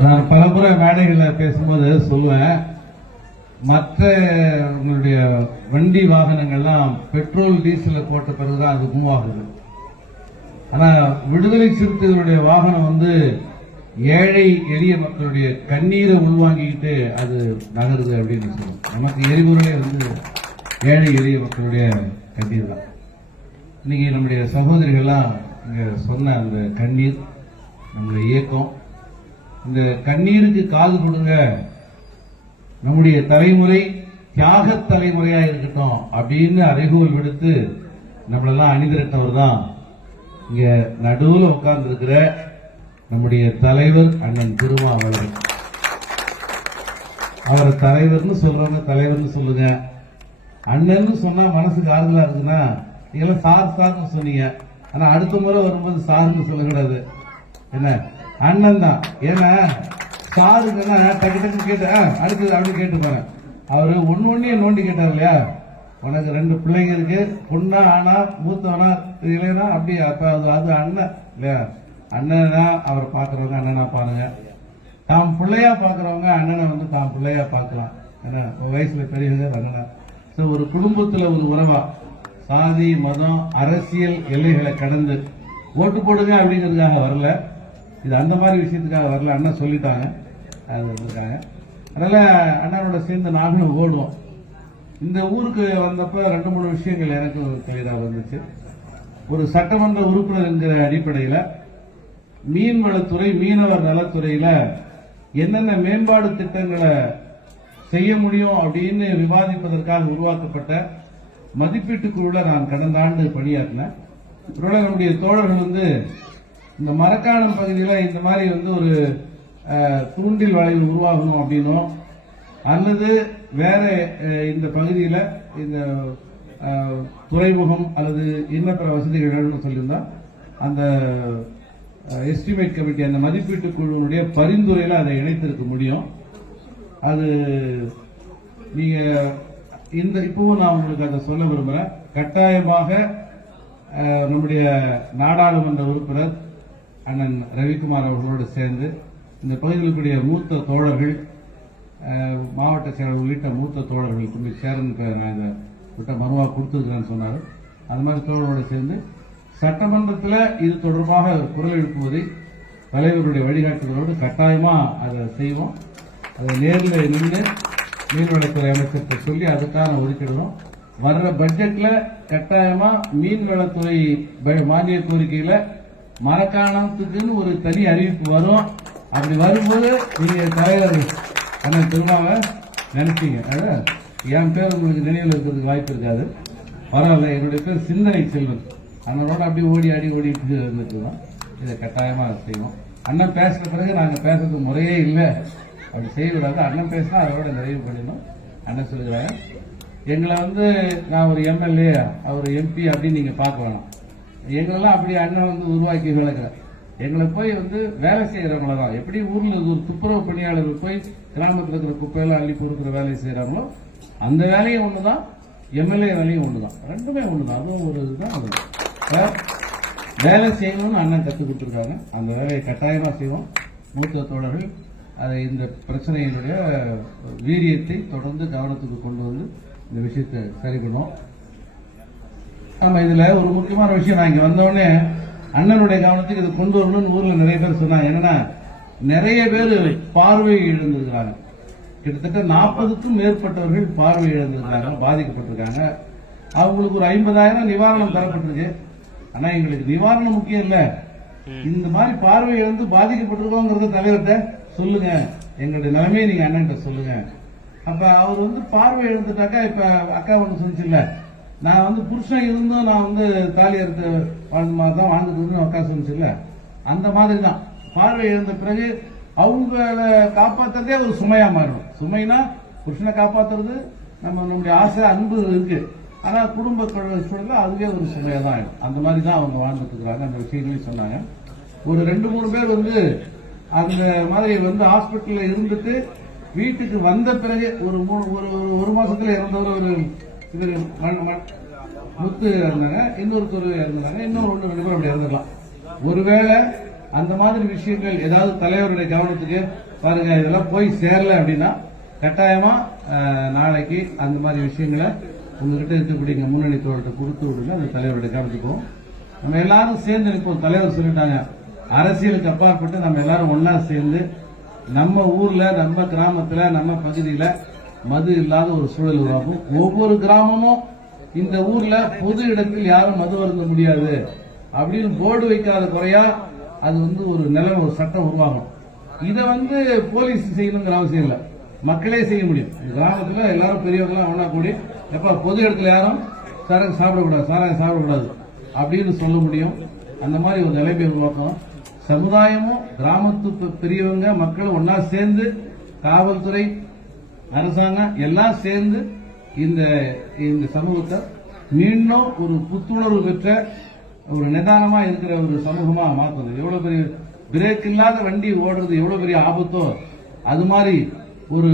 நான் பலமுறை மேடைகளில் பேசும்போது சொல்லுவேன் மற்ற உங்களுடைய வண்டி வாகனங்கள்லாம் பெட்ரோல் டீசலை போட்ட பிறகுதான் அது மூவ் ஆகுது ஆனா விடுதலை சிறுத்தைகளுடைய வாகனம் வந்து ஏழை எளிய மக்களுடைய கண்ணீரை உள்வாங்கிக்கிட்டு அது நகருது அப்படின்னு சொல்லுவோம் நமக்கு எரிபொருளே வந்து ஏழை எளிய மக்களுடைய கண்ணீர் தான். இன்னைக்கு நம்முடைய சகோதரிகள்லாம் இங்க சொன்ன அந்த கண்ணீர் நம்முடைய இயக்கம் இந்த கண்ணீருக்கு காது கொடுங்க. நம்முடைய தலைமுறை தியாக தலைமுறையா இருக்கட்டும் அப்படின்னு அறைகோல் விடுத்து நம்மளெல்லாம் அணிதிரட்டவர் தான். இங்க நடுவில் உட்கார்ந்து இருக்கிற நம்முடைய தலைவர் அண்ணன் திருமா அவர்கள் அவரை தலைவர்னு சொல்றவங்க தலைவர்னு சொல்லுங்க. அண்ணன்னு சொன்னா மனசுக்கு ஆறுதலா இருக்குன்னா நீங்களாம் சார் சார்னு சொன்னீங்க. ஆனா அடுத்த முறை வரும்போது சார்னு சொல்லக்கூடாது. என்ன? அண்ணன் தான் ஏன்னா சாருக்குன்னா டக்கு டக்கு கேட்டு அடுத்தது அப்படி கேட்டு போறேன். அவரு ஒன்னு ஒன்னே நோண்டி கேட்டார் இல்லையா? உனக்கு ரெண்டு பிள்ளைங்க இருக்கு. பொண்ணா ஆனா மூத்தவனா இல்லைன்னா அப்படி அப்ப அது அது அண்ணன் இல்லையா? அண்ணனா அவரை பாக்குறவங்க அண்ணனா பாருங்க. தாம் பிள்ளையா பாக்குறவங்க அண்ணனை வந்து தாம் பிள்ளையா பார்க்கலாம். ஏன்னா வயசுல பெரியவங்க அண்ணனா. ஸோ ஒரு குடும்பத்துல ஒரு உறவா சாதி மதம் அரசியல் எல்லைகளை கடந்து ஓட்டு போடுங்க அப்படிங்கிறதுக்காக வரல. இது அந்த மாதிரி விஷயத்துக்காக வரல. அண்ணா சொல்லிட்டாங்க. அது வந்திருக்காங்க. அதனால அண்ணனோட சேர்ந்து நாங்களும் ஓடுவோம். இந்த ஊருக்கு வந்தப்ப ரெண்டு மூணு விஷயங்கள் எனக்கு தெளிவாக வந்துச்சு. ஒரு சட்டமன்ற உறுப்பினர் என்கிற அடிப்படையில மீன்வளத்துறை மீனவர் நலத்துறையில் என்னென்ன மேம்பாடு திட்டங்களை செய்ய முடியும் அப்படின்னு விவாதிப்பதற்காக உருவாக்கப்பட்ட மதிப்பீட்டு குழுவில் நான் கடந்த ஆண்டு பணியாற்றினேன். ஒருவேளை நம்முடைய தோழர்கள் வந்து இந்த மரக்காணம் பகுதியில் இந்த மாதிரி வந்து ஒரு தூண்டில் வளைவு உருவாகணும் அப்படின்னும். அல்லது வேற இந்த பகுதியில் இந்த துறைமுகம் அல்லது இன்ன வசதிகள் வேணும்னு சொல்லியிருந்தா அந்த எஸ்டிமேட் கமிட்டி அந்த மதிப்பீட்டு குழுவினுடைய பரிந்துரையில் அதை இணைத்திருக்க முடியும். அது நீங்கள் இந்த இப்பவும் நான் உங்களுக்கு அதை சொல்ல விரும்புறேன். கட்டாயமாக நம்முடைய நாடாளுமன்ற உறுப்பினர் அண்ணன் ரவிக்குமார் அவர்களோடு சேர்ந்து இந்த பகுதிகளுக்குரிய மூத்த தோழர்கள் மாவட்ட செயலர் உள்ளிட்ட மூத்த தோழர்கள் கொண்டு சேரன் நான் இதை விட்ட மனுவா கொடுத்துருக்கிறேன்னு சொன்னார். அந்த மாதிரி தோழரோடு சேர்ந்து சட்டமன்றத்தில் இது தொடர்பாக குரல் எழுப்புவதை தலைவருடைய வழிகாட்டுதலோடு கட்டாயமாக அதை செய்வோம். அதை நேரில் நின்று மீன்வளத்துறை அமைச்சர்கிட்ட சொல்லி அதுக்கான ஒதுக்கிடுவோம் வர்ற பட்ஜெட்டில் கட்டாயமாக மீன்வளத்துறை ப- மானிய கோரிக்கையில் மரக்காணத்துக்குன்னு ஒரு தனி அறிவிப்பு வரும். அப்படி வரும்போது நீங்க தலைவர் அண்ணன் திருமாவை நினைச்சீங்க என் பேர் உங்களுக்கு நினைவில் இருக்கிறதுக்கு வாய்ப்பு இருக்காது. பரவாயில்ல என்னுடைய பேர் சிந்தனை செல்வன். அண்ணனோட அப்படியே ஓடி ஆடி ஓடி இருந்துட்டு இதை கட்டாயமாக செய்வோம். அண்ணன் பேசின பிறகு நாங்கள் பேசுறது முறையே இல்லை. அப்படி செய்யக்கூடாது. அண்ணன் பேசினா அதோட நிறைவு பண்ணிடணும். அண்ணன் சொல்லுகிறாங்க எங்களை வந்து நான் ஒரு எம்எல்ஏ அவர் எம்பி அப்படின்னு நீங்கள் பார்க்க வேணாம். எங்களெல்லாம் அப்படி அண்ணன் வந்து உருவாக்கி விளக்குற எங்களை போய் வந்து வேலை செய்யறவங்கள தான். எப்படி ஊர்ல ஒரு துப்புரவு பணியாளர்கள் போய் கிராமத்தில் இருக்கிற குப்பையெல்லாம் அள்ளி பொறுக்கிற வேலையை செய்யறாங்களோ அந்த வேலையும் ஒண்ணுதான். எம்எல்ஏ வேலையும் ஒண்ணுதான். ரெண்டுமே ஒண்ணுதான். அதுவும் ஒரு இதுதான். அது வேலை செய்யணும்னு அண்ணன் கற்றுக் கொடுத்துருக்காங்க அந்த வேலையை கட்டாயமா செய்வோம். மூத்த தோழர்கள் அதை இந்த பிரச்சனையினுடைய வீரியத்தை தொடர்ந்து கவனத்துக்கு கொண்டு வந்து இந்த விஷயத்தை சரி பண்ணுவோம். ஆமா இதுல ஒரு முக்கியமான விஷயம் நான் இங்க வந்தோடனே அண்ணனுடைய கவனத்துக்கு இது கொண்டு வரணும்னு ஊர்ல நிறைய பேர் சொன்னாங்க. என்னன்னா நிறைய பேர் பார்வை இழந்திருக்கிறாங்க. கிட்டத்தட்ட நாற்பதுக்கும் மேற்பட்டவர்கள் பார்வை இழந்திருக்கிறாங்க பாதிக்கப்பட்டிருக்காங்க. அவங்களுக்கு ஒரு ஐம்பதாயிரம் நிவாரணம் தரப்பட்டிருக்கு. ஆனா எங்களுக்கு நிவாரணம் முக்கியம் இல்ல. இந்த மாதிரி பார்வை இழந்து பாதிக்கப்பட்டிருக்கோங்கிறத தலைவர்கிட்ட சொல்லுங்க. எங்களுடைய நிலைமையை நீங்க அண்ணன்கிட்ட சொல்லுங்க. அப்ப அவர் வந்து பார்வை இழந்துட்டாக்கா இப்ப அக்கா ஒண்ணு சொன்னிச்சுல்ல நான் வந்து புருஷன் இருந்தும் நான் வந்து தாலி எடுத்து வாழ்ந்த மாதிரி தான் வாழ்ந்துட்டு அவகாசம் அக்கா அந்த மாதிரி தான் பார்வை இழந்த பிறகு அவங்கள காப்பாத்துறதே ஒரு சுமையா மாறிடும் சுமைனா புருஷனை காப்பாத்துறது நம்ம நம்முடைய ஆசை அன்பு இருக்கு. ஆனா குடும்ப சூழலில் அதுவே ஒரு சுமையா தான் ஆயிடும். அந்த மாதிரி தான் அவங்க வாழ்ந்துட்டு இருக்கிறாங்க. அந்த விஷயங்களையும் சொன்னாங்க. ஒரு ரெண்டு மூணு பேர் வந்து அந்த மாதிரி வந்து ஹாஸ்பிட்டல்ல இருந்துட்டு வீட்டுக்கு வந்த பிறகு ஒரு மூணு ஒரு ஒரு- ஒரு மாசத்துல இறந்தவர் ஒரு இது முத்து இறந்தாங்க இன்னொருத்தர் இறந்தாங்க இன்னொரு ஒன்று ரெண்டு பேரும் அப்படி ஒருவேளை அந்த மாதிரி விஷயங்கள் ஏதாவது தலைவருடைய கவனத்துக்கு பாருங்க இதெல்லாம் போய் சேரல அப்படின்னா கட்டாயமா நாளைக்கு அந்த மாதிரி விஷயங்களை உங்ககிட்ட இருக்கக்கூடிய முன்னணி தோழர்கிட்ட கொடுத்து விடுங்க அந்த தலைவருடைய கவனத்துக்கும் நம்ம எல்லாரும் சேர்ந்து நிற்போம். தலைவர் சொல்லிட்டாங்க அரசியலுக்கு அப்பாற்பட்டு நம்ம எல்லாரும் ஒன்னா சேர்ந்து நம்ம ஊர்ல நம்ம கிராமத்துல நம்ம பகுதியில மது இல்லாத ஒரு சூழல் உருவாகும். ஒவ்வொரு கிராமமும் இந்த ஊர்ல பொது இடத்தில் யாரும் மது வருந்த முடியாது. அப்படின்னு போர்டு வைக்காத குறையா அது வந்து ஒரு நிலை ஒரு சட்டம் உருவாகும். இதை வந்து போலீஸ் செய்யணுங்கிற அவசியம் இல்லை. மக்களே செய்ய முடியும். கிராமத்தில் கிராமத்துல எல்லாரும் பெரியவங்களாம் ஒண்ணா கூடி எப்ப பொது இடத்துல யாரும் சரக்கு சாப்பிடக்கூடாது சாராயம் சாப்பிடக்கூடாது அப்படின்னு சொல்ல முடியும். அந்த மாதிரி ஒரு நிலைமை உருவாக்கணும். சமுதாயமும் கிராமத்து பெரியவங்க மக்களும் ஒன்னா சேர்ந்து காவல்துறை அரசாங்கம் எல்லாம் சேர்ந்து இந்த இந்த சமூகத்தை மீண்டும் ஒரு புத்துணர்வு பெற்ற ஒரு நிதானமா இருக்கிற ஒரு சமூகமா மாற்றுறது எவ்வளவு பெரிய பிரேக் இல்லாத வண்டி ஓடுறது எவ்வளவு பெரிய ஆபத்தோ அது மாதிரி ஒரு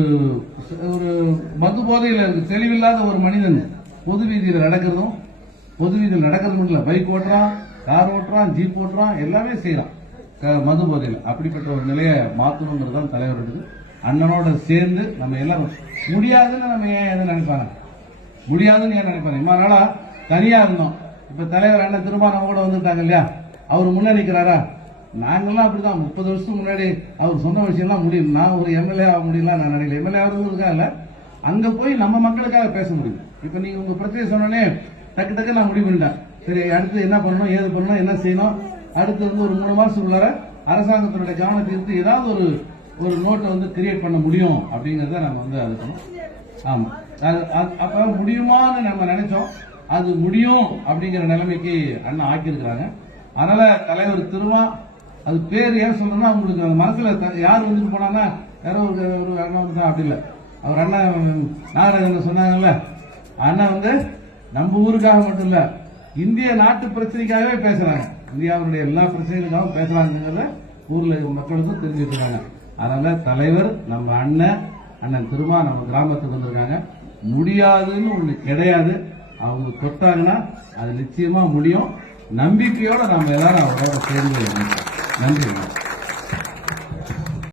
ஒரு மது போதையில் தெளிவில்லாத ஒரு மனிதன் பொது வீதியில் நடக்கிறதும் பொது வீதியில் நடக்கிறது மட்டும் இல்லை பைக் ஓட்டுறான் கார் ஓட்டுறான் ஜீப் ஓட்டுறான் எல்லாமே செய்யறான். மது போதையில். அப்படிப்பட்ட ஒரு நிலையை மாற்றணுங்கிறது தான் தலைவர் இருக்குது அண்ணனோட சேர்ந்து நம்ம எல்லாம் முடியாதுன்னு நம்ம ஏன் எதை நினைப்பாங்க? முடியாதுன்னு ஏன் நினைப்பாங்க? இம்மா நாளா தனியா இருந்தோம். இப்ப தலைவர் அண்ணன் திரும்ப நம்ம கூட வந்துட்டாங்க இல்லையா? அவர் முன்னே நிக்கிறாரா? நாங்கெல்லாம் அப்படிதான். முப்பது வருஷத்துக்கு முன்னாடி அவர் சொன்ன விஷயம்லாம் முடியும். நான் ஒரு எம்எல்ஏ ஆக முடியல நான் நினைக்கல. எம்எல்ஏ ஆகிறதுக்காக இல்ல. அங்க போய் நம்ம மக்களுக்காக பேச முடியும். இப்ப நீங்க உங்க பிரச்சனை சொன்னோடனே டக்கு டக்கு நான் முடிவு பண்ணிட்டேன். சரி அடுத்து என்ன பண்ணணும் ஏது பண்ணணும் என்ன செய்யணும்? அடுத்து வந்து ஒரு மூணு மாசத்துக்குள்ளார அரசாங்கத்தினுடைய கவனத்தை ஏதாவது ஒரு ஒரு நோட்டை வந்து கிரியேட் பண்ண முடியும் அப்படிங்கறத நம்ம வந்து அதுக்கணும் ஆமா. அது அது- அப்ப முடியுமான்னு நம்ம நினைச்சோம். அது முடியும் அப்படிங்கிற நிலைமைக்கு அண்ணன் ஆக்கியிருக்கிறாங்க. அதனால தலைவர் திருமா அது பேர் ஏன் சொல்லணும்னா உங்களுக்கு மனசில் மனசுல த- யார் வந்துட்டு போனாங்கன்னா யாரோ ஒரு ஒரு அண்ணன் வந்து அப்படி இல்லை. அவர் அண்ணன் நாகராஜன் சொன்னாங்கல்ல? அண்ணன் வந்து நம்ம ஊருக்காக மட்டும் இல்ல இந்திய நாட்டு பிரச்சனைக்காகவே பேசுறாங்க. இந்தியாவுடைய எல்லா பிரச்சனைகளுக்காகவும் பேசுறாங்கிறத ஊர்ல மக்களுக்கும் தெரிஞ்சுக்கிறாங்க அதனால தலைவர் நம்ம அண்ணன் அண்ணன் திருமா நம்ம கிராமத்துக்கு வந்திருக்காங்க. முடியாதுன்னு ஒண்ணு கிடையாது. அவங்க தொட்டாங்கன்னா அது நிச்சயமா முடியும். நம்பிக்கையோட நம்ம எல்லாரும் அவரோட சேர்ந்து நன்றி